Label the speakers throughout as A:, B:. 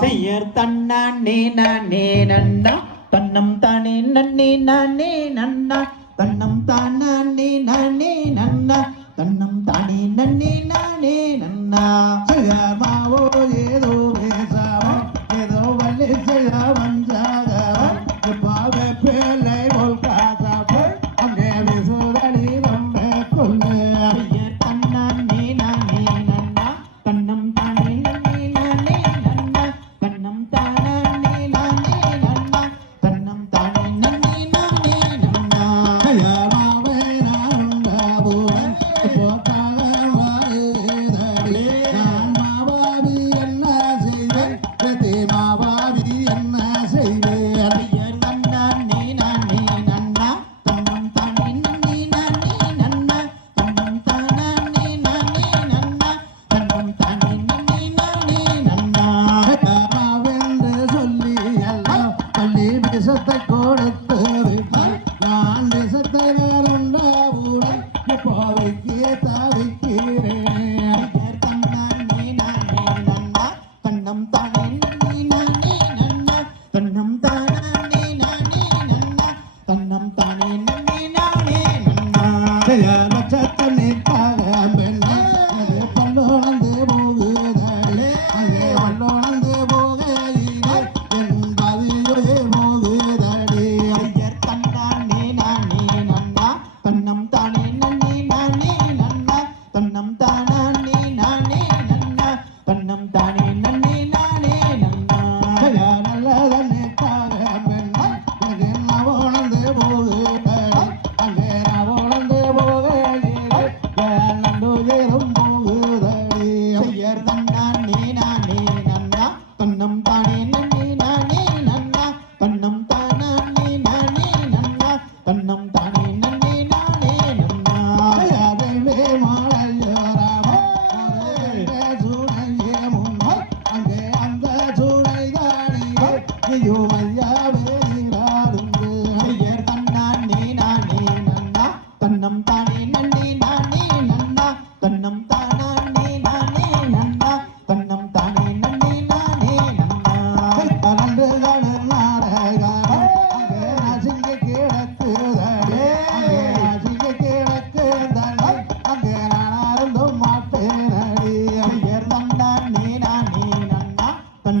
A: செய்யர் தன்னே நன்னே. நன்னா தன்னம் தானே நன்னே நானே நன்னா. தன்னம் தானே நானே நன்னா. தன்னம் தானே நன்னே நானே நன்னா மாவோ கொணத்தது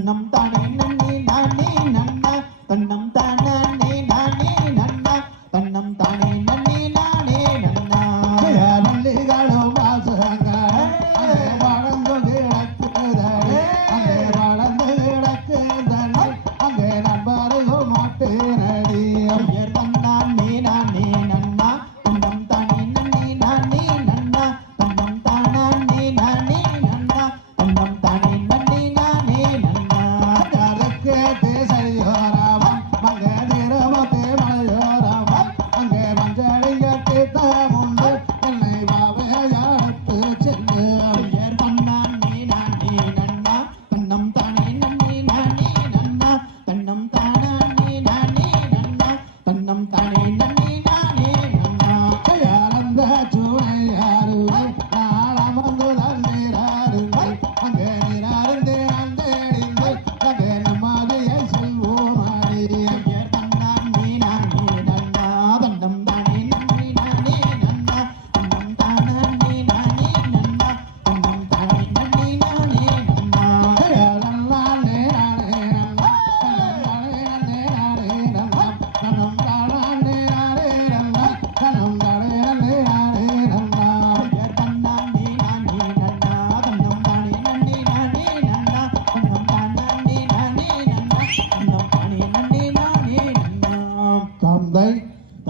A: não ta. हरा बंग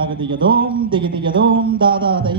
A: தக
B: திகதோம்
A: திக திகதோம் தாதா தை